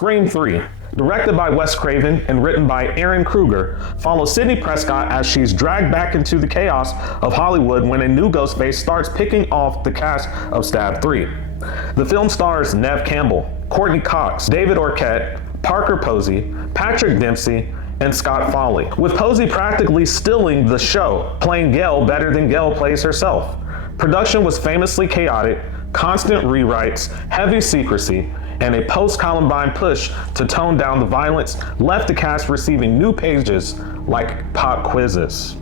Scream 3, directed by Wes Craven and written by Aaron Kruger, follows Sidney Prescott as she's dragged back into the chaos of Hollywood when a new Ghostface starts picking off the cast of Stab 3. The film stars Neve Campbell, Courtney Cox, David Arquette, Parker Posey, Patrick Dempsey, and Scott Foley, with Posey practically stealing the show, playing Gail better than Gail plays herself. Production was famously chaotic, constant rewrites, heavy secrecy, and a post-Columbine push to tone down the violence left the cast receiving new pages like pop quizzes.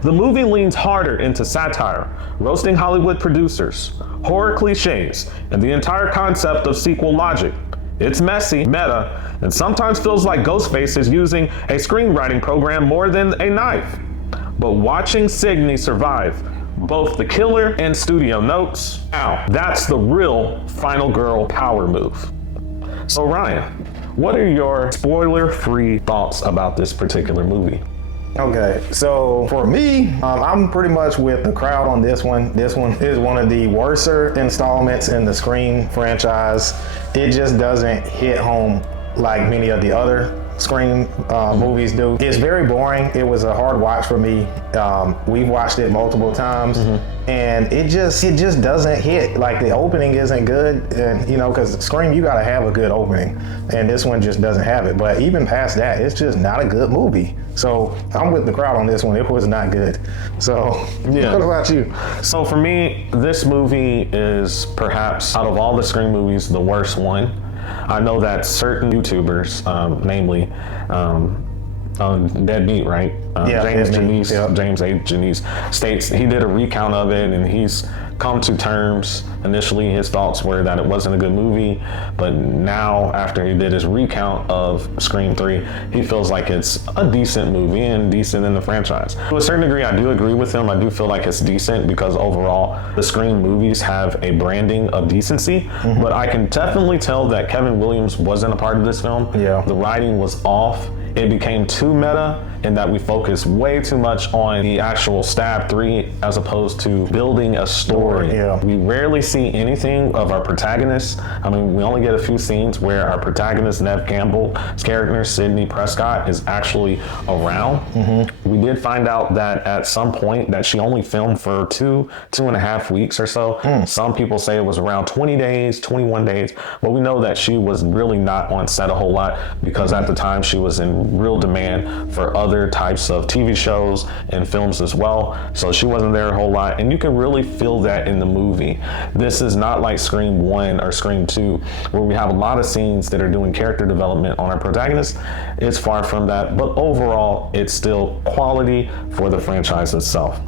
The movie leans harder into satire, roasting Hollywood producers, horror cliches, and the entire concept of sequel logic. It's messy, meta, and sometimes feels like Ghostface is using a screenwriting program more than a knife. But watching Sidney survive both the killer and studio notes, now that's the real final girl power move. So Ryan, what are your spoiler-free thoughts about this particular movie? Okay, so for me, I'm pretty much with the crowd on this one. This one is one of the worser installments in the Scream franchise. It just doesn't hit home like many of the other Scream movies do. It's very boring. It was a hard watch for me. We've watched it multiple times, and it just doesn't hit. Like, the opening isn't good, and because Scream, you gotta have a good opening, and this one just doesn't have it. But even past that, it's just not a good movie. So I'm with the crowd on this one. It was not good. So yeah. What about you? So for me, this movie is perhaps, out of all the Scream movies, the worst one. I know that certain YouTubers, namely Deadbeat, right? James A. Janice states he did a recount of it, and he's come to terms. Initially, his thoughts were that it wasn't a good movie, but now, after he did his recount of Scream 3, he feels like it's a decent movie and decent in the franchise. To a certain degree, I do agree with him. I do feel like it's decent because overall, the Scream movies have a branding of decency, but I can definitely tell that Kevin Williams wasn't a part of this film. Yeah. The writing was off. It became too meta in that we focused way too much on the actual Stab 3 as opposed to building a story. Yeah. We rarely see anything of our protagonist. I mean, we only get a few scenes where our protagonist, Neve Campbell's character, Sidney Prescott, is actually around. We did find out that at some point that she only filmed for two and a half weeks or so. Some people say it was around 20 days, 21 days, but we know that she was really not on set a whole lot because at the time she was in real demand for other types of TV shows and films as well. So she wasn't there a whole lot, and you can really feel that in the movie. This is not like Scream 1 or Scream 2, where we have a lot of scenes that are doing character development on our protagonist. It's far from that, but overall, it's still quality for the franchise itself.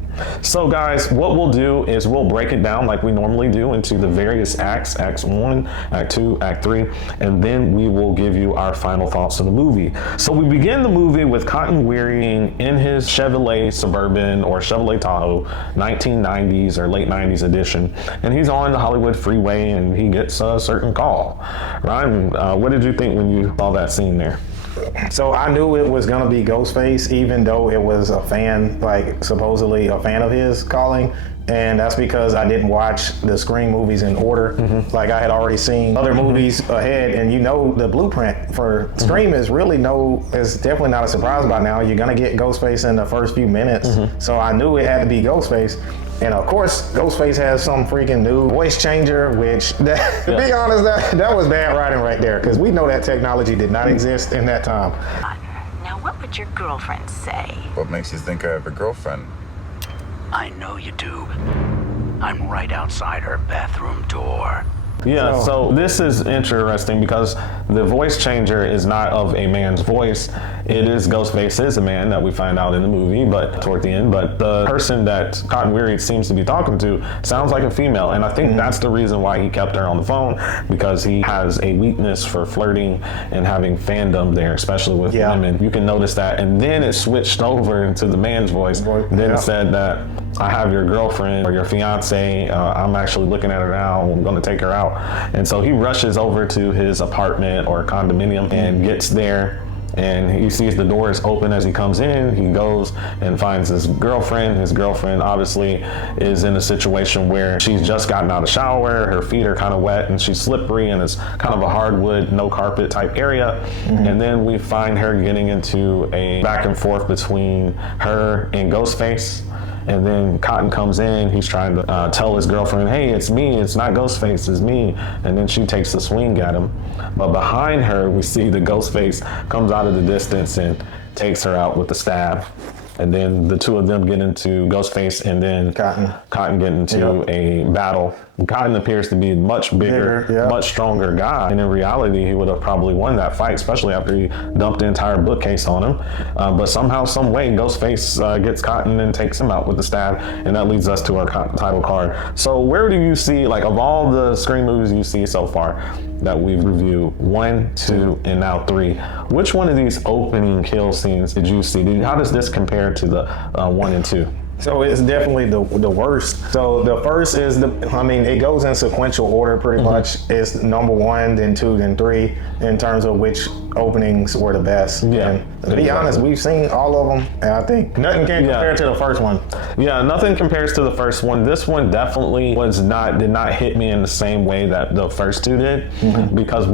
So guys, what we'll do is we'll break it down like we normally do into the various acts, Act 1, Act 2, Act 3, and then we will give you our final thoughts on the movie. So we begin the movie with Cotton Weary in his Chevrolet Suburban or Chevrolet Tahoe, 1990s or late 90s edition, and he's on the Hollywood freeway and he gets a certain call. Ryan, what did you think when you saw that scene there? So I knew it was gonna be Ghostface, even though it was a fan, like supposedly a fan of his calling. And that's because I didn't watch the Scream movies in order. Like, I had already seen other movies ahead, and the blueprint for Scream is definitely not a surprise by now. You're gonna get Ghostface in the first few minutes. So I knew it had to be Ghostface. And of course, Ghostface has some freaking new voice changer, which, to be honest, that was bad writing right there, because we know that technology did not exist in that time. Now, what would your girlfriend say? What makes you think I have a girlfriend? I know you do. I'm right outside her bathroom door. Yeah, so this is interesting because the voice changer is not of a man's voice. It is Ghostface is a man that we find out in the movie, but toward the end. But the person that Cotton Weary seems to be talking to sounds like a female, and I think that's the reason why he kept her on the phone, because he has a weakness for flirting and having fandom there, especially with women. You can notice that, and then it switched over into the man's voice. Then it said that I have your girlfriend or your fiance. I'm actually looking at her now. I'm going to take her out. And so he rushes over to his apartment or condominium and gets there. and he sees the door is open as he comes in. He goes and finds his girlfriend. His girlfriend obviously is in a situation where she's just gotten out of shower. Her feet are kind of wet and she's slippery, and it's kind of a hardwood, no carpet type area. And then we find her getting into a back and forth between her and Ghostface. And then Cotton comes in, he's trying to tell his girlfriend, hey, it's me, it's not Ghostface, it's me. And then she takes a swing at him. But behind her, we see the Ghostface comes out of the distance and takes her out with a stab. And then the two of them get into Ghostface and then Cotton get into a battle. Cotton appears to be a much bigger, much stronger guy. And in reality, he would have probably won that fight, especially after he dumped the entire bookcase on him. But somehow, some way, Ghostface gets Cotton and takes him out with the stab. And that leads us to our title card. So where do you see, like, of all the Scream movies you see so far that we've reviewed, 1, 2, and now 3, which one of these opening kill scenes did you see? How does this compare to the 1 and 2? So it's definitely the worst. So the first is it goes in sequential order pretty much. It's number 1, then 2, then 3 in terms of which openings were the best. Yeah. And to be honest, we've seen all of them, and I think nothing can compare to the first one. Yeah, nothing compares to the first one. This one definitely did not hit me in the same way that the first two did, because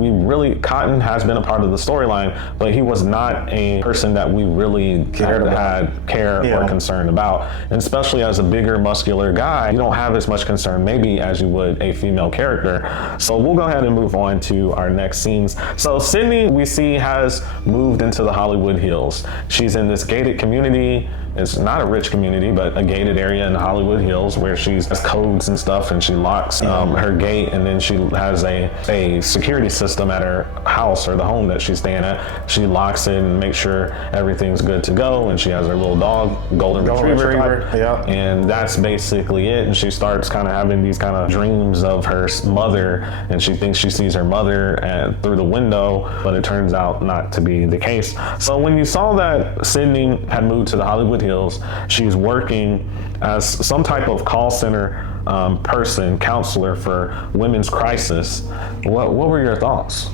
Cotton has been a part of the storyline, but he was not a person that we really had care or concern about. And especially as a bigger, muscular guy, you don't have as much concern maybe as you would a female character. So we'll go ahead and move on to our next scenes. So Sydney, we see, has moved into the Hollywood Hills. She's in this gated community. It's not a rich community, but a gated area in the Hollywood Hills where she has codes and stuff, and she locks her gate, and then she has a security system at her house or the home that she's staying at. She locks it and makes sure everything's good to go, and she has her little dog, golden retriever. And that's basically it. And she starts kind of having these kind of dreams of her mother, and she thinks she sees her mother through the window, but it turns out not to be the case. So when you saw that Sydney had moved to the Hollywood Hills, she's working as some type of call center counselor for women's crisis. What were your thoughts?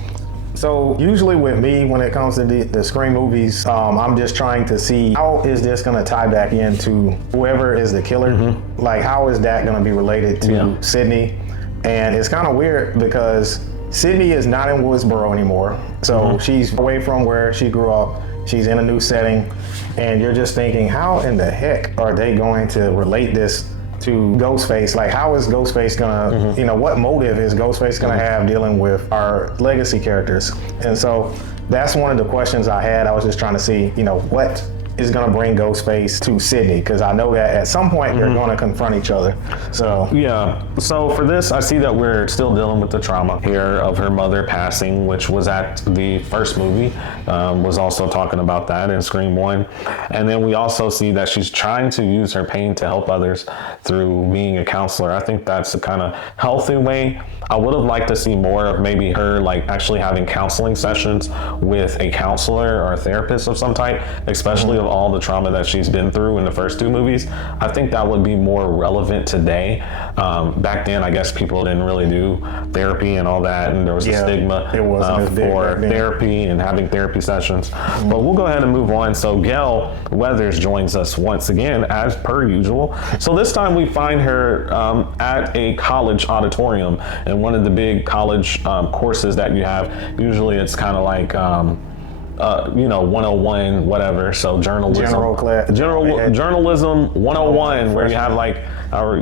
So usually with me, when it comes to the Scream movies, I'm just trying to see how is this going to tie back into whoever is the killer. Like, how is that going to be related to Sydney? And it's kind of weird because Sydney is not in Woodsboro anymore. So she's away from where she grew up. She's in a new setting, and you're just thinking, how in the heck are they going to relate this to Ghostface? Like, how is Ghostface gonna, what motive is Ghostface gonna have dealing with our legacy characters? And so that's one of the questions I had. I was just trying to see, what is going to bring Ghostface to Sydney, because I know that at some point they're going to confront each other. So so for this, I see that we're still dealing with the trauma here of her mother passing, which was at the first movie, was also talking about that in Scream 1. And then we also see that she's trying to use her pain to help others through being a counselor. I think that's a kind of healthy way. I would have liked to see more of maybe her like actually having counseling sessions with a counselor or a therapist of some type, especially of all the trauma that she's been through in the first two movies. I think that would be more relevant today. Back then, I guess people didn't really do therapy and all that, and there was a stigma for therapy and having therapy sessions. But we'll go ahead and move on. So Gail Weathers joins us once again, as per usual. So this time we find her at a college auditorium, and one of the big college courses that you have, usually it's kind of like 101 whatever, so journalism journalism 101, where you have like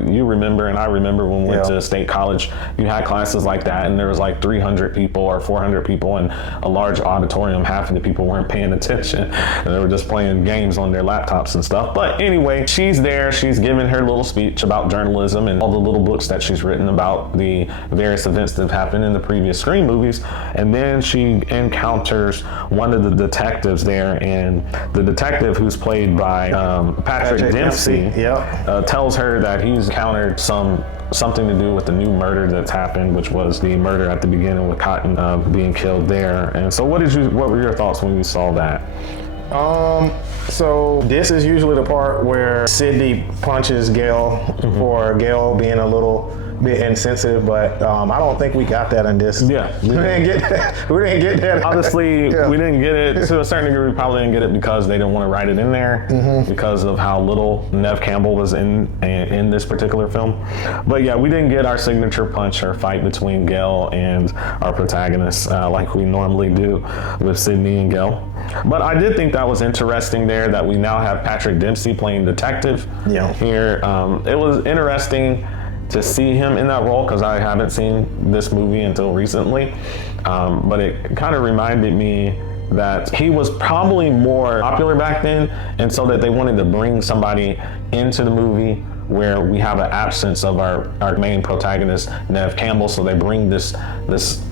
you remember and I remember when we went to state college, you had classes like that, and there was like 300 people or 400 people in a large auditorium. Half of the people weren't paying attention and they were just playing games on their laptops and stuff. But anyway, she's there, she's giving her little speech about journalism and all the little books that she's written about the various events that have happened in the previous Scream movies. And then she encounters one of the detectives there, and the detective, who's played by Patrick Dempsey, tells her that he's encountered something to do with the new murder that's happened, which was the murder at the beginning with Cotton being killed there. And so what were your thoughts when you saw that? So this is usually the part where Sydney punches Gail for Gail being a little bit insensitive, but I don't think we got that in this. Yeah. We didn't get that. We didn't get that. Obviously, Yeah. we didn't get it to a certain degree. We probably didn't get it because they didn't want to write it in there because of how little Nev Campbell was in this particular film. But yeah, we didn't get our signature punch or fight between Gale and our protagonist like we normally do with Sydney and Gale. But I did think that was interesting there that we now have Patrick Dempsey playing detective here. It was interesting to see him in that role because I haven't seen this movie until recently. But it kind of reminded me that he was probably more popular back then, and so that they wanted to bring somebody into the movie where we have an absence of our main protagonist, Nev Campbell, so they bring this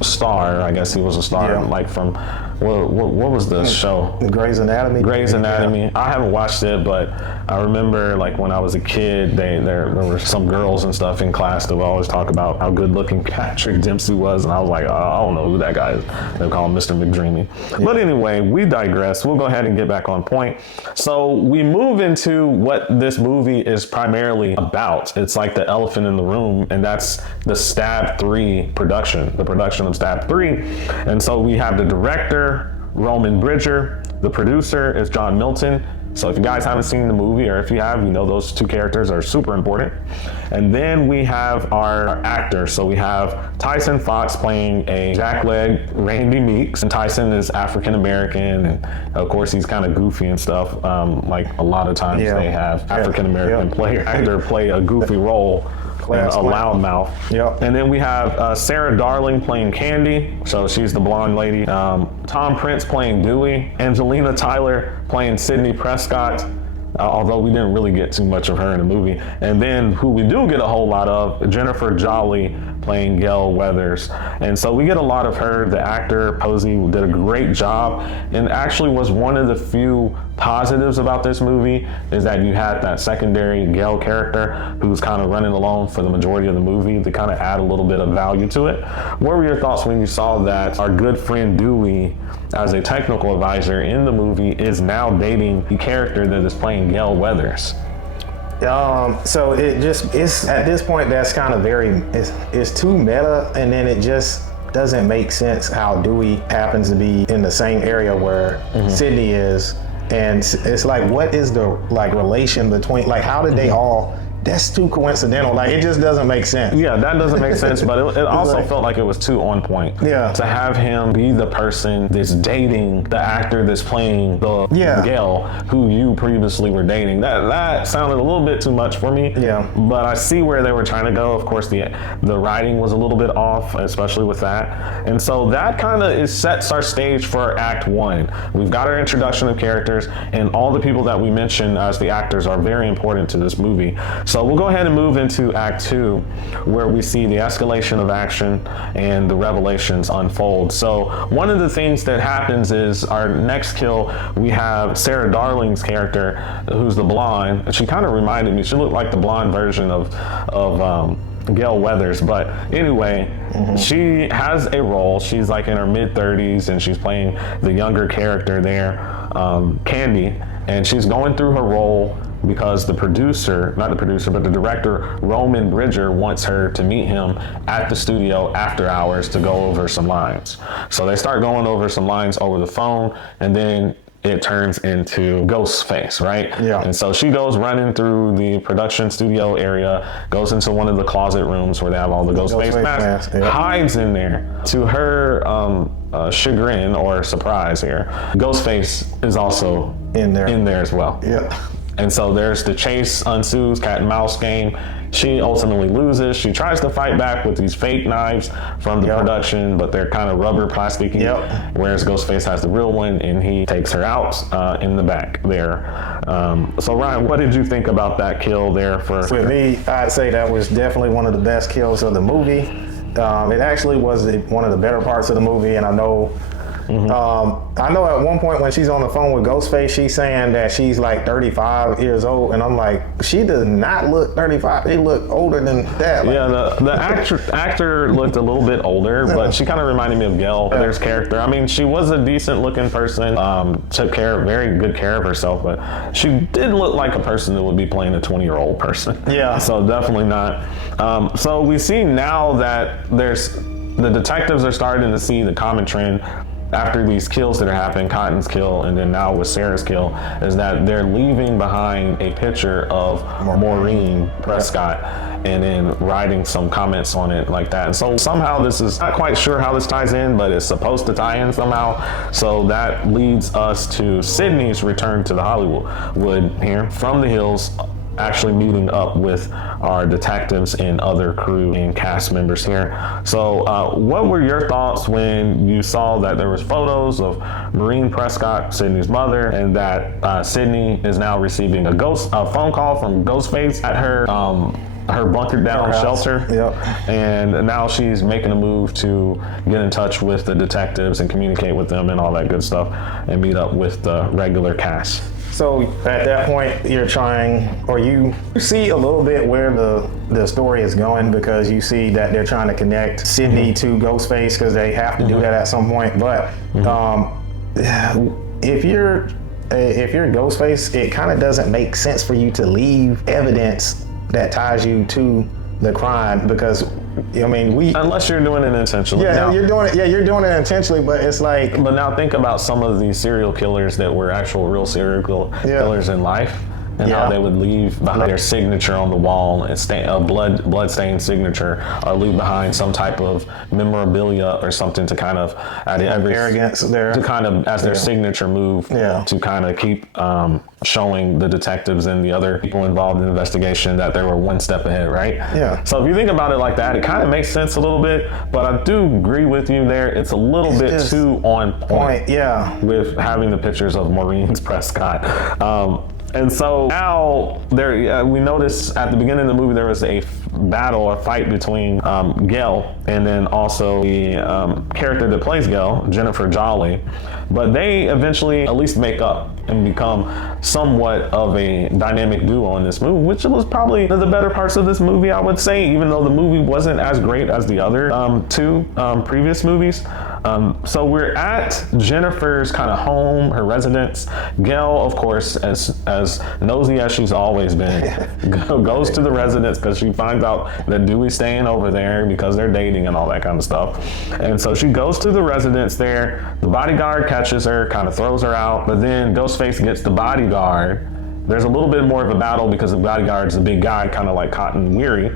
star, I guess he was a star, like from, what was the show? Grey's Anatomy. Grey's Anatomy. I haven't watched it, but I remember like when I was a kid, there were some girls and stuff in class that would always talk about how good looking Patrick Dempsey was, and I was like, I don't know who that guy is. They call him Mr. McDreamy. But anyway, we digress. We'll go ahead and get back on point. So we move into what this movie is primarily about. It's like the elephant in the room, and that's the Stab 3 production, the production of Stab 3. And so we have the director, Roman Bridger. The producer is John Milton. So if you guys haven't seen the movie, or if you have, you know those two characters are super important. And then we have our actors. So we have Tyson Fox playing a jackleg Randy Meeks. And Tyson is African American, and of course he's kind of goofy and stuff. Like a lot of times they have African American player actor play a goofy role. A loudmouth. Yep. And then we have Sarah Darling playing Candy, so she's the blonde lady. Tom Prince playing Dewey. Angelina Tyler playing Sydney Prescott, although we didn't really get too much of her in the movie. And then who we do get a whole lot of, Jennifer Jolly playing Gale Weathers. And so we get a lot of her. The actor, Posey, did a great job, and actually was one of the few positives about this movie is that you had that secondary Gale character who's kind of running alone for the majority of the movie to kind of add a little bit of value to it. What were your thoughts when you saw that our good friend Dewey, as a technical advisor in the movie, is now dating the character that is playing Gale Weathers? So it's at this point that's kind of it's too meta, and then it just doesn't make sense how Dewey happens to be in the same area where Sydney is, and it's like, what is the relation between, like, how did they all? That's too coincidental. Like, it just doesn't make sense. Yeah, that doesn't make sense, but it also felt like it was too on point. Yeah. To have him be the person that's dating the actor that's playing the Gale, who you previously were dating, that sounded a little bit too much for me. Yeah. But I see where they were trying to go. Of course, the writing was a little bit off, especially with that. And so that kind of sets our stage for Act 1. We've got our introduction of characters, and all the people that we mentioned as the actors are very important to this movie. So we'll go ahead and move into Act 2, where we see the escalation of action and the revelations unfold. So one of the things that happens is our next kill, we have Sarah Darling's character, who's the blonde. She kind of reminded me, she looked like the blonde version of Gale Weathers. But anyway, she has a role. She's like in her mid-30s, and she's playing the younger character there, Candy, and she's going through her role because the director, Roman Bridger, wants her to meet him at the studio after hours to go over some lines. So they start going over some lines over the phone, and then it turns into Ghostface, right? Yeah. And so she goes running through the production studio area, goes into one of the closet rooms where they have all the Ghostface masks, hides in there. To her chagrin or surprise here, Ghostface is also in there as well. Yeah. And so there's the chase ensues, cat and mouse game. She ultimately loses. She tries to fight back with these fake knives from the production, but they're kind of rubber plasticky. Whereas Ghostface has the real one, and he takes her out in the back there. So Ryan, what did you think about that kill there? With me, I'd say that was definitely one of the best kills of the movie. It actually was one of the better parts of the movie, and I know I know at one point when she's on the phone with Ghostface, she's saying that she's like 35 years old, and I'm like, she does not look 35. She look older than that. Like, Yeah, the actor looked a little bit older, but she kind of reminded me of Gail Weathers' character. I mean, she was a decent looking person, took very good care of herself, but she did look like a person that would be playing a 20-year-old person. Yeah. So definitely not. So we see now that the detectives are starting to see the common trend after these kills that are happening, Cotton's kill, and then now with Sarah's kill, is that they're leaving behind a picture of Maureen Prescott and then writing some comments on it like that. And so somehow this is, not quite sure how this ties in, but it's supposed to tie in somehow. So that leads us to Sydney's return to the Hollywood here from the hills, actually meeting up with our detectives and other crew and cast members here. So what were your thoughts when you saw that there was photos of Maureen Prescott, Sydney's mother, and that Sydney is now receiving a phone call from Ghostface at her bunkered down shelter? Yep. And now she's making a move to get in touch with the detectives and communicate with them and all that good stuff and meet up with the regular cast. So at that point, you're trying, or you see a little bit where the story is going, because you see that they're trying to connect Sydney to Ghostface, because they have to do that at some point. But if you're Ghostface, it kind of doesn't make sense for you to leave evidence that ties you to the crime, because I mean, unless you're doing it intentionally. Yeah, now, you're doing it. Yeah, you're doing it intentionally, but it's like. But now think about some of these serial killers that were actual real serial killers in life, and how they would leave behind their signature on the wall, and a blood-stained signature, or leave behind some type of memorabilia or something to kind of arrogance there, to kind of as their signature move to kind of keep showing the detectives and the other people involved in the investigation that they were one step ahead, right? Yeah. So if you think about it like that, it kind of makes sense a little bit, but I do agree with you there. It's a little bit too on point. Yeah. With having the pictures of Maureen Prescott. And so now we notice at the beginning of the movie there was a fight between Gail and then also the character that plays Gail, Jennifer Jolly. But they eventually at least make up and become somewhat of a dynamic duo in this movie, which was probably one of the better parts of this movie, I would say, even though the movie wasn't as great as the other two previous movies. So we're at Jennifer's kind of home, her residence. Gail, of course, as nosy as she's always been, goes to the residence because she finds out that Dewey's staying over there because they're dating and all that kind of stuff. And so she goes to the residence there. The bodyguard catches her, kind of throws her out, but then Ghostface gets the bodyguard. There's a little bit more of a battle because the bodyguard's a big guy, kind of like Cotton Weary.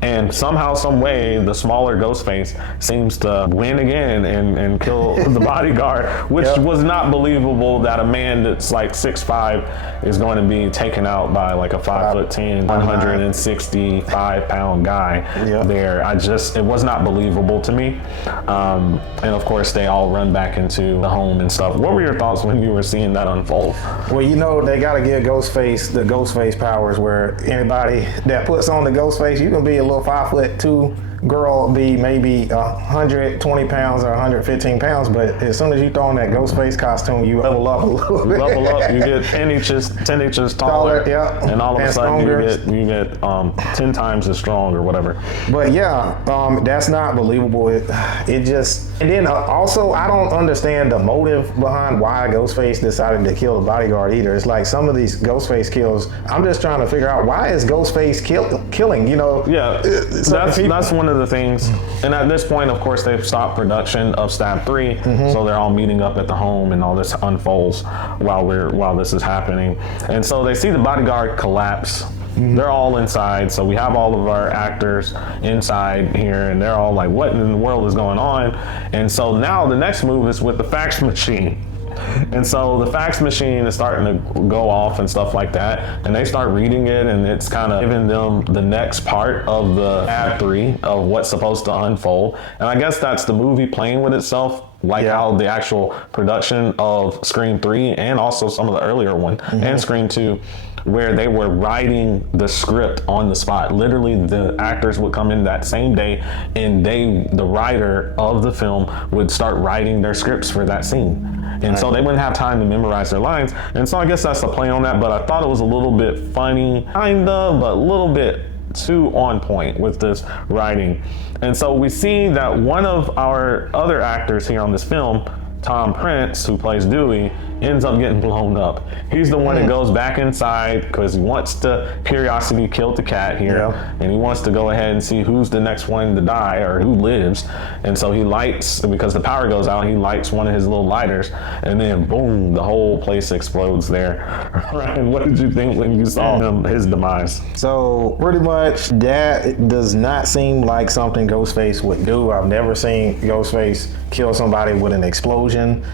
And somehow, some way, the smaller Ghostface seems to win again and kill the bodyguard, which was not believable that a man that's like 6'5" is going to be taken out by like a 5'10", 165-pound guy there. It was not believable to me. And of course, they all run back into the home and stuff. What were your thoughts when you were seeing that unfold? Well, you know, they got to give Ghostface the Ghostface powers, where anybody that puts on the Ghostface, you can be a little 5'2" girl, be maybe 120 pounds or 115 pounds, but as soon as you throw on that Ghostface costume, you level up a little bit. Level up, you get 10 inches taller, and all of a sudden you get 10 times as strong or whatever. But that's not believable. It just, and then also I don't understand the motive behind why Ghostface decided to kill the bodyguard either. It's like some of these Ghostface kills, I'm just trying to figure out, why is Ghostface killing, you know? Yeah, that's one of the things. And at this point, of course, they've stopped production of Stab 3, so they're all meeting up at the home and all this unfolds while this is happening. And so they see the bodyguard collapse. They're all inside, so we have all of our actors inside here, and they're all like, what in the world is going on? And so now the next move is with the fax machine. And so the fax machine is starting to go off and stuff like that, and they start reading it, and it's kind of giving them the next part of the Stab 3 of what's supposed to unfold. And I guess that's the movie playing with itself like how the actual production of Scream 3 and also some of the earlier one and Scream 2, where they were writing the script on the spot. Literally, the actors would come in that same day and the writer of the film would start writing their scripts for that scene. And so they wouldn't have time to memorize their lines. And so I guess that's the play on that, but I thought it was a little bit funny, kinda, but a little bit too on point with this writing. And so we see that one of our other actors here on this film, Tom Prince, who plays Dewey, ends up getting blown up. He's the one that goes back inside because he wants to curiosity killed the cat here, and he wants to go ahead and see who's the next one to die or who lives. And so he lights, because the power goes out, he lights one of his little lighters, and then boom, the whole place explodes there. Ryan, what did you think when you saw his demise? So pretty much that does not seem like something Ghostface would do. I've never seen Ghostface kill somebody with an explosion.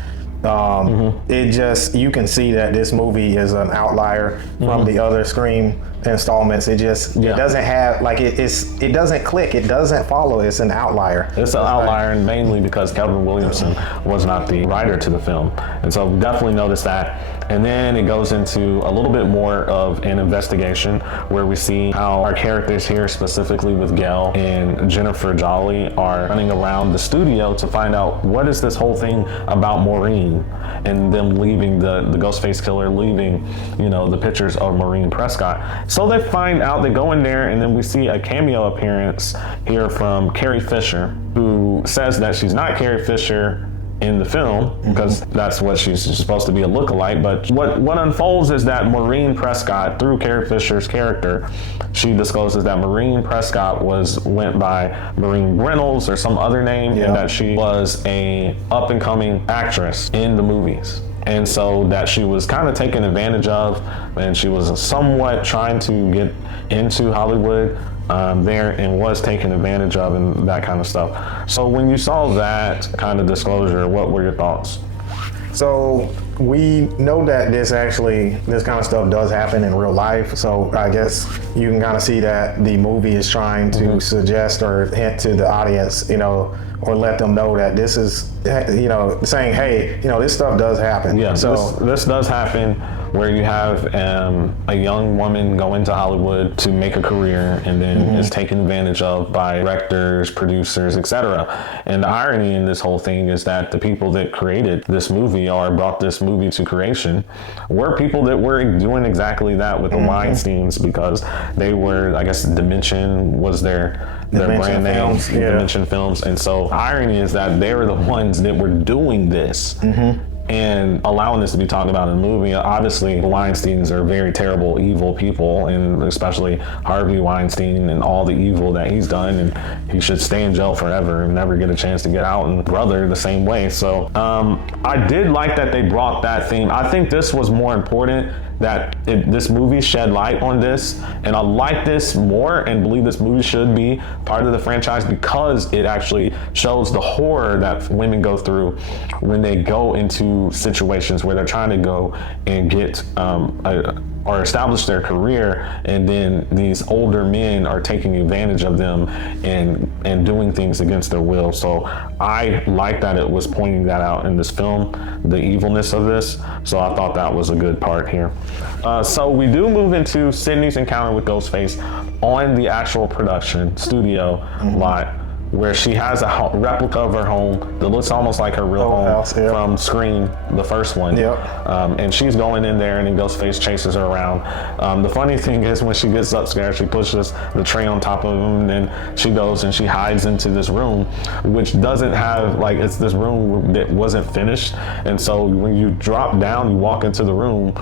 It just, you can see that this movie is an outlier from the other Scream installments. It just, it doesn't have, like, it doesn't click, it doesn't follow, it's an outlier. It's an outlier, and mainly because Kelvin Williamson was not the writer to the film. And so definitely notice that. And then it goes into a little bit more of an investigation where we see how our characters here, specifically with Gail and Jennifer Jolly, are running around the studio to find out what is this whole thing about Maureen and them leaving the Ghostface killer, leaving, you know, the pictures of Maureen Prescott. So they find out, they go in there, and then we see a cameo appearance here from Carrie Fisher, who says that she's not Carrie Fisher in the film because that's what she's supposed to be, a lookalike. But what unfolds is that Maureen Prescott, through Carrie Fisher's character, she discloses that Maureen Prescott went by Maureen Reynolds or some other name, and that she was a up and coming actress in the movies. And so that she was kind of taken advantage of, and she was somewhat trying to get into Hollywood there, and was taken advantage of and that kind of stuff. So when you saw that kind of disclosure, what were your thoughts? So we know that this kind of stuff does happen in real life. So I guess you can kind of see that the movie is trying to suggest or hint to the audience, you know, or let them know that this is, you know, saying, hey, you know, this stuff does happen. Yeah, so this does happen, where you have a young woman go into Hollywood to make a career, and then is taken advantage of by directors, producers, etc. And the irony in this whole thing is that the people that created this movie or brought this movie to creation were people that were doing exactly that with the Weinsteins, because they were, I guess, Dimension was their brand name, Dimension Films. And so the irony is that they were the ones that were doing this and allowing this to be talked about in the movie. Obviously, the Weinsteins are very terrible, evil people, and especially Harvey Weinstein and all the evil that he's done, and he should stay in jail forever and never get a chance to get out, and Brother the same way. So I did like that they brought that theme. I think this was more important, that this movie shed light on this, and I like this more and believe this movie should be part of the franchise because it actually shows the horror that women go through when they go into situations where they're trying to go and get or establish their career, and then these older men are taking advantage of them and doing things against their will. So I like that it was pointing that out in this film, the evilness of this. So I thought that was a good part here. So we do move into Sydney's encounter with Ghostface on the actual production studio lot, where she has a replica of her home that looks almost like her real home house, from Scream, the first one. And she's going in there, and then Ghostface chases her around. The funny thing is, when she gets upstairs, she pushes the tray on top of him, and then she goes and she hides into this room, which doesn't have, like, it's this room that wasn't finished. And so when you drop down, you walk into the room,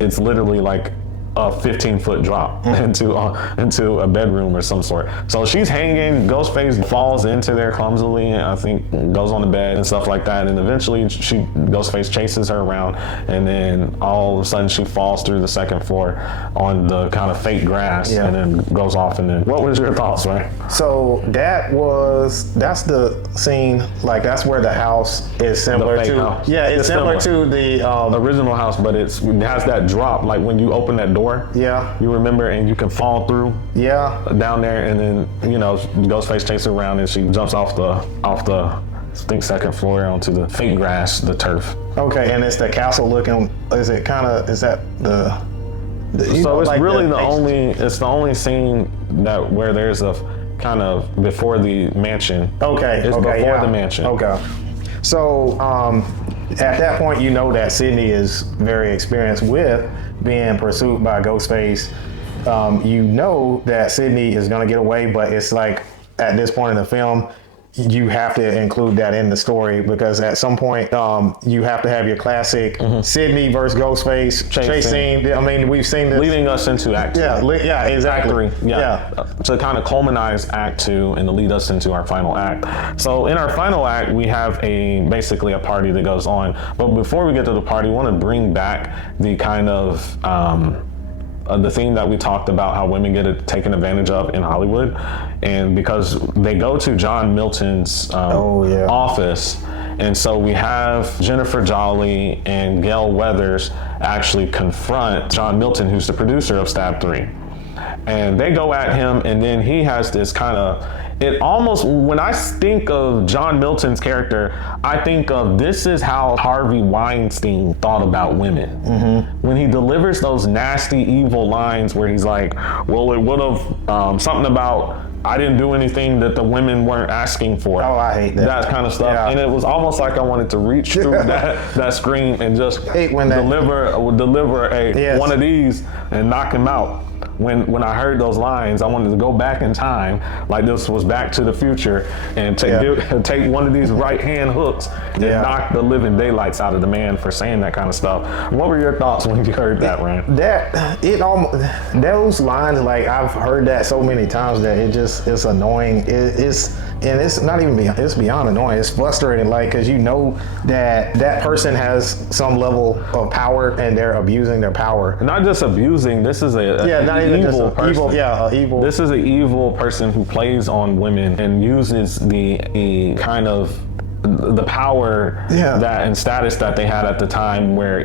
it's literally like a 15-foot drop into a bedroom or some sort. So she's hanging, Ghostface falls into there clumsily, I think goes on the bed and stuff like that, and eventually Ghostface chases her around, and then all of a sudden she falls through the second floor on the kind of fake grass, and then goes off. And then what was your thoughts, right? So that's the scene, like that's where the house is similar to house. It's similar to the original house, but it has that drop, like when you open that door, you remember, and you can fall through down there, and then, you know, Ghostface chases her around, and she jumps off the think second floor onto the fake grass, the turf. Okay, and it's the castle looking. Is that the? So it's really it's the only scene that where there's a kind of before the mansion. Okay, it's before the mansion. Okay, so at that point, you know that Sydney is very experienced with being pursued by Ghostface. You know that Sydney is going to get away, but it's like at this point in the film, you have to include that in the story because at some point you have to have your classic Sydney versus Ghostface chase scene. I mean, we've seen this. Leading us into Act 2. Yeah, exactly. Act 3, to kind of culminate Act 2 and to lead us into our final act. So in our final act, we have basically a party that goes on. But before we get to the party, we want to bring back the kind of the theme that we talked about, how women get taken advantage of in Hollywood. And because they go to John Milton's office, and so we have Jennifer Jolly and Gail Weathers actually confront John Milton, who's the producer of Stab 3. And they go at him, and then he has this kind of, it almost, when I think of John Milton's character, I think of this is how Harvey Weinstein thought about women. When he delivers those nasty, evil lines where he's like, well, it would have, something about, I didn't do anything that the women weren't asking for. Oh, I hate that. That kind of stuff. Yeah. And it was almost like I wanted to reach through that screen and just deliver one of these and knock him out. When I heard those lines, I wanted to go back in time, like this was Back to the Future, and take one of these right hand hooks and knock the living daylights out of the man for saying that kind of stuff. What were your thoughts when you heard that, Rand? Those lines, like I've heard that so many times that it's annoying. It's not even it's beyond annoying. It's frustrating, like, because you know that person has some level of power and they're abusing their power. Not just abusing. This is evil. This is an evil person who plays on women and uses the kind of the power that and status that they had at the time where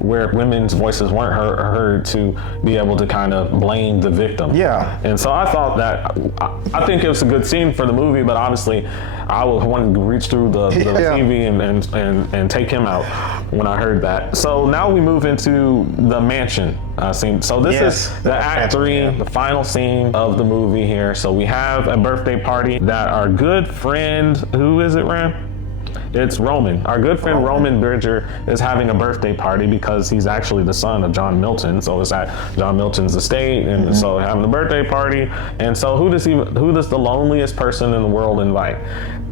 women's voices weren't heard to be able to kind of blame the victim. Yeah. And so I thought that, I think it was a good scene for the movie, but obviously I wanted to reach through the TV and take him out when I heard that. So now we move into the mansion scene. So this is the Act 3, the final scene of the movie here. So we have a birthday party that our good friend, who is it, Ram? It's Roman. Our good friend Roman Bridger is having a birthday party because he's actually the son of John Milton. So it's at John Milton's estate, and so having a birthday party. And so who does the loneliest person in the world invite?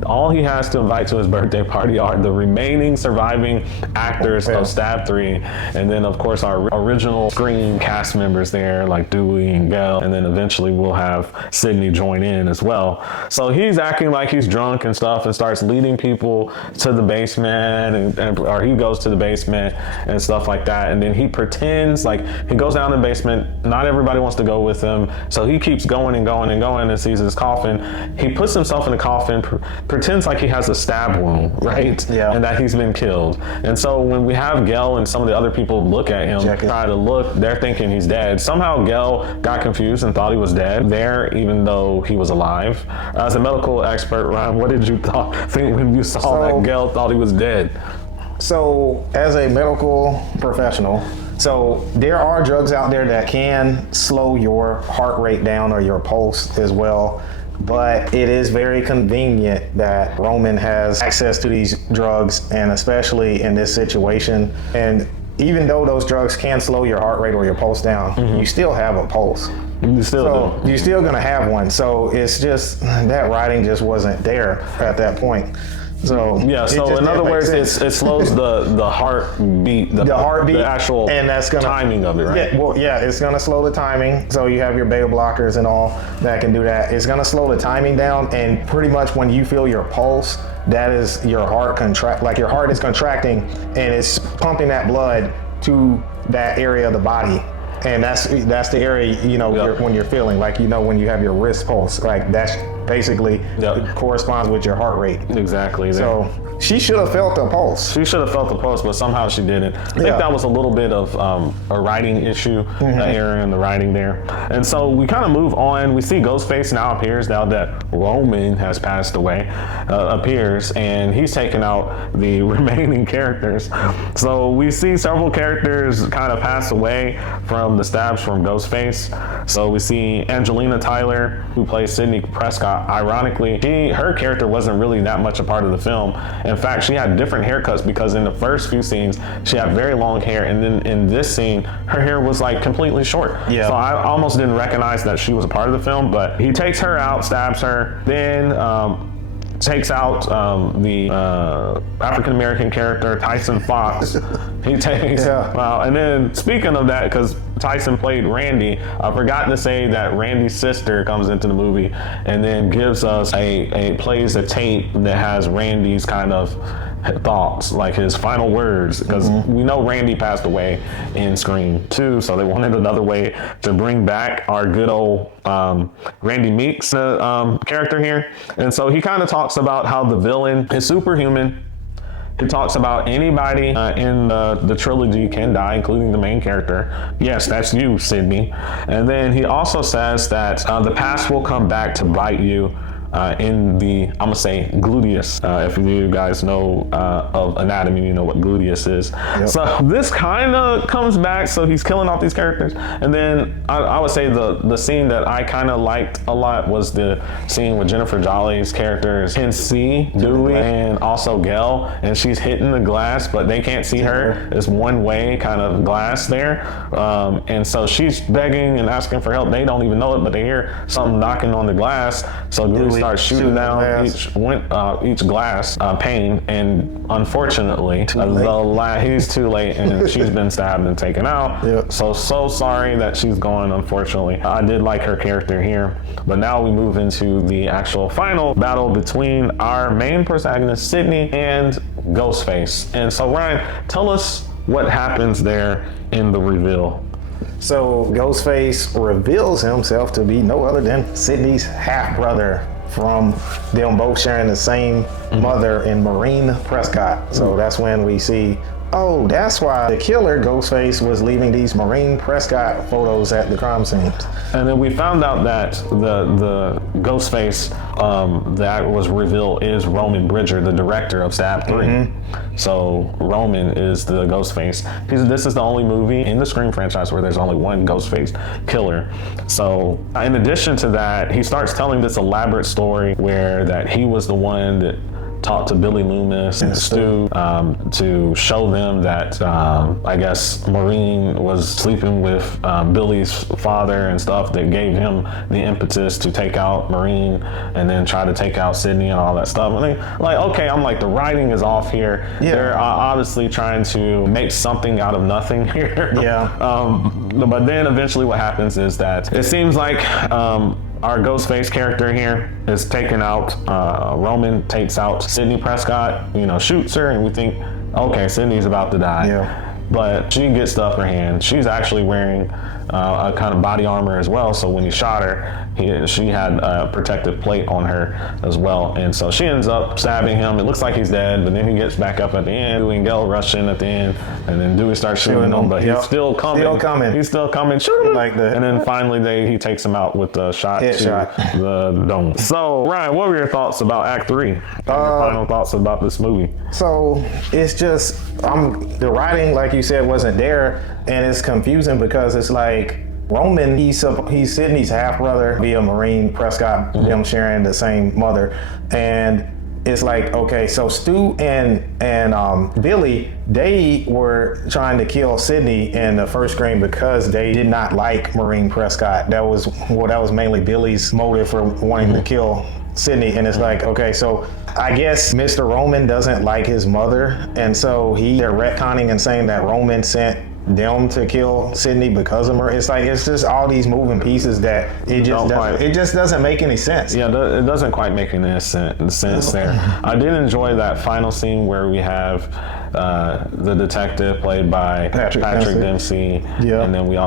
All he has to invite to his birthday party are the remaining surviving actors of Stab 3, and then of course our original Scream cast members there, like Dewey and Gail, and then eventually we'll have Sydney join in as well. So he's acting like he's drunk and stuff, and starts leading people to the basement, or he goes to the basement and stuff like that, and then he pretends like he goes down the basement. Not everybody wants to go with him, so he keeps going and going and going and sees his coffin. He puts himself in the coffin, pretends like he has a stab wound, right? Yeah. And that he's been killed. And so when we have Gail and some of the other people look at him, try to look, they're thinking he's dead. Somehow Gail got confused and thought he was dead there, even though he was alive. As a medical expert, Ryan, what did you think when you saw that Gail thought he was dead? So as a medical professional, so there are drugs out there that can slow your heart rate down or your pulse as well. But it is very convenient that Roman has access to these drugs, and especially in this situation. And even though those drugs can slow your heart rate or your pulse down, you still have a pulse. You're still gonna have one. So it's just that writing just wasn't there at that point. So so in other words, it slows the heartbeat, the heartbeat, the actual and that's gonna, timing of it, right? It's gonna slow the timing. So you have your beta blockers and all that can do that. It's gonna slow the timing down, and pretty much when you feel your pulse, that is your heart like your heart is contracting and it's pumping that blood to that area of the body. And that's the area, when you're feeling, like, when you have your wrist pulse, like that's basically corresponds with your heart rate. Exactly. So she should have felt the pulse. She should have felt the pulse, but somehow she didn't. I think that was a little bit of a writing issue, an error in the writing there. And so we kind of move on. We see Ghostface now appears, now that Roman has passed away, appears, and he's taken out the remaining characters. So we see several characters kind of pass away from the stabs from Ghostface. So we see Angelina Tyler, who plays Sidney Prescott. Ironically, her character wasn't really that much a part of the film. In fact, she had different haircuts because in the first few scenes, she had very long hair. And then in this scene, her hair was like completely short. Yeah. So I almost didn't recognize that she was a part of the film, but he takes her out, stabs her, then takes out the African-American character, Tyson Fox. He takes, and then speaking of that, because Tyson played Randy, I forgot to say that Randy's sister comes into the movie and then gives us plays a tape that has Randy's kind of thoughts, like his final words, because we know Randy passed away in Scream 2, so they wanted another way to bring back our good old Randy Meeks character here. And so he kind of talks about how the villain is superhuman. He talks about anybody in the trilogy can die, including the main character. Yes, that's you, Sidney. And then he also says that the past will come back to bite you in the, I'm gonna say, gluteus. If you guys know of anatomy, you know what gluteus is. Yep. So this kind of comes back, so he's killing off these characters. And then I would say the scene that I kind of liked a lot was the scene with Jennifer Jolly's characters can see Dewey and also Gale, and she's hitting the glass, but they can't see her. It's one-way kind of glass there. And so she's begging and asking for help. They don't even know it, but they hear something knocking on the glass. So Dewey starts shooting down each glass pane, and unfortunately, he's too late, and she's been stabbed and taken out. Yep. So sorry that she's gone, unfortunately. I did like her character here, but now we move into the actual final battle between our main protagonist, Sidney, and Ghostface. And so Ryan, tell us what happens there in the reveal. So Ghostface reveals himself to be no other than Sidney's half-brother, from them both sharing the same mother in Maureen Prescott. So that's when we see, oh, that's why the killer, Ghostface, was leaving these Maureen Prescott photos at the crime scenes. And then we found out that the Ghostface that was revealed is Roman Bridger, the director of Stab 3. So Roman is the Ghostface. This is the only movie in the Scream franchise where there's only one Ghostface killer. So in addition to that, he starts telling this elaborate story where that he was the one that talked to Billy Loomis and Stu to show them that I guess Maureen was sleeping with Billy's father and stuff, that gave him the impetus to take out Maureen and then try to take out Sidney and all that stuff. I mean, like, okay, I'm like, the writing is off here. Yeah. They're obviously trying to make something out of nothing here. Yeah. But then eventually what happens is that it seems like our Ghostface character here is taken out. Roman takes out Sidney Prescott, shoots her, and we think, okay, Sidney's about to die. Yeah. But she gets the upper hand. She's actually wearing a kind of body armor as well, so when he shot her, she had a protective plate on her as well. And so she ends up stabbing him. It looks like he's dead, but then he gets back up at the end. Dewey and Gale rush in at the end, and then Dewey starts shooting him, but he's still coming. He's still coming. Shoot him! Like that. And then finally he takes him out with a shot to the dome. So, Ryan, what were your thoughts about Act 3? Your final thoughts about this movie? So, it's just, the writing, like you said, wasn't there, and it's confusing because it's like, Roman, he's Sidney's half-brother via Maureen Prescott, them sharing the same mother. And it's like, okay, so Stu and Billy, they were trying to kill Sidney in the first Scream because they did not like Maureen Prescott. That was mainly Billy's motive for wanting to kill Sidney. And it's like, okay, so I guess Mr. Roman doesn't like his mother, and so they're retconning and saying that Roman sent them to kill Sidney because of her. It's like, it's just all these moving pieces that it just doesn't make any sense. Yeah, it doesn't quite make any sense there. I did enjoy that final scene where we have the detective played by Patrick Dempsey. Yeah. And then they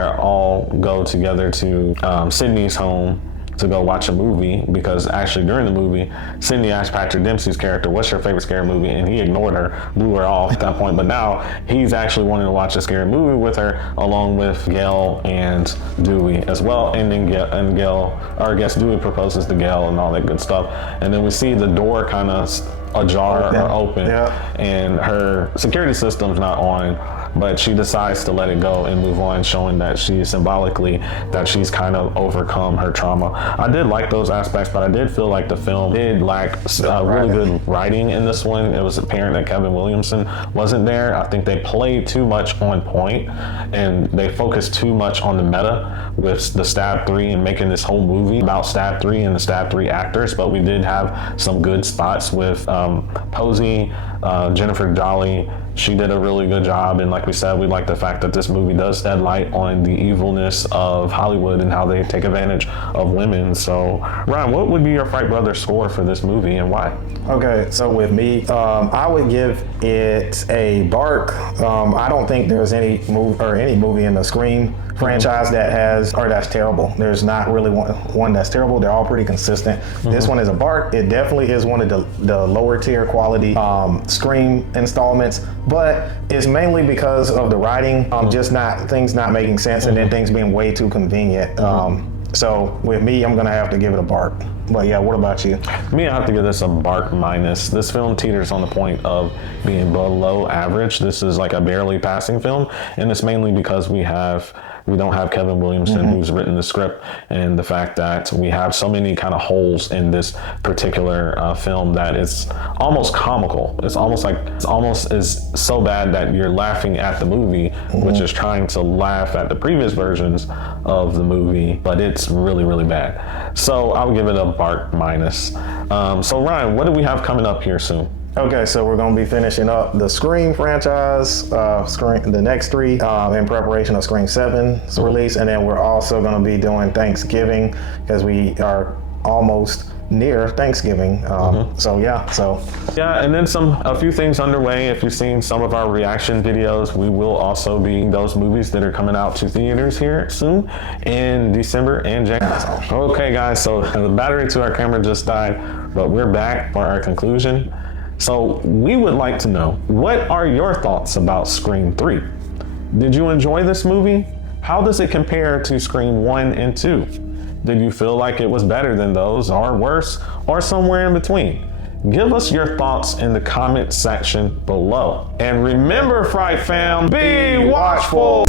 all go together to Sidney's home to go watch a movie, because actually during the movie, Sydney asked Patrick Dempsey's character, what's your favorite scary movie? And he ignored her, blew her off at that point. But now he's actually wanting to watch a scary movie with her, along with Gail and Dewey as well. And then Gail, or I guess Dewey proposes to Gail and all that good stuff. And then we see the door kind of ajar or open, and her security system's not on, but she decides to let it go and move on, showing that she's symbolically that she's kind of overcome her trauma. I did like those aspects, but I did feel like the film did lack really good writing in this one. It was apparent that Kevin Williamson wasn't there. I think they played too much on point, and they focused too much on the meta with the Stab 3 and making this whole movie about Stab 3 and the Stab 3 actors. But we did have some good spots with Posey, Jennifer Dolly. She did a really good job, and like we said, we like the fact that this movie does shed light on the evilness of Hollywood and how they take advantage of women. So, Ryan, what would be your Fright Brothers score for this movie, and why? Okay, so with me, I would give it a bark. I don't think there's any movie in the Scream franchise that's terrible. There's not really one that's terrible. They're all pretty consistent. This one is a bark. It definitely is one of the lower tier quality Scream installments, but it's mainly because of the writing, things not making sense, and then things being way too convenient. So with me, I'm gonna have to give it a bark. But yeah, what about you? Me, I have to give this a bark minus. This film teeters on the point of being below average. This is like a barely passing film, and it's mainly because we don't have Kevin Williamson, who's written the script, and the fact that we have so many kind of holes in this particular film that it's almost comical. It's almost is so bad that you're laughing at the movie, which is trying to laugh at the previous versions of the movie, but it's really, really bad. So I'll give it a bark minus. So Ryan, what do we have coming up here soon? Okay, so we're going to be finishing up the Scream franchise, the next three, in preparation of Scream 7's release, and then we're also going to be doing Thanksgiving, because we are almost near Thanksgiving. Yeah, and then a few things underway. If you've seen some of our reaction videos, we will also be those movies that are coming out to theaters here soon in December and January. Okay, guys, so the battery to our camera just died, but we're back for our conclusion. So we would like to know, what are your thoughts about Scream 3? Did you enjoy this movie? How does it compare to Scream 1 and 2? Did you feel like it was better than those, or worse, or somewhere in between? Give us your thoughts in the comment section below. And remember, Fright Fam, be watchful!